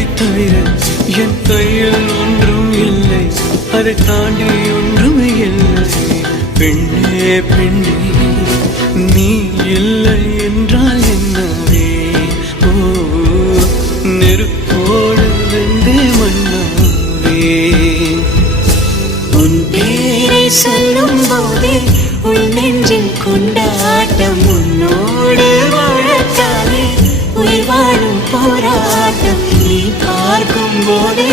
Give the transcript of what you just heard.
உன்னை தவிர என் கையில் ஒன்றும் இல்லை, அதை தாண்டி ஒன்றுமே இல்லை. பெண்ணே பெண்ணே நீ இல்லை என்றால் என்னவே? ஓ நெருப்போடு வெந்தே மண்ணாவே. உன் பேரை சொல்லும் போதே உன் நெஞ்சில் கொண்டாட்டம், உன்னோடு வாழத்தானே உயிர் வாழும் போராட்டம். நீ பார்க்கும் போதே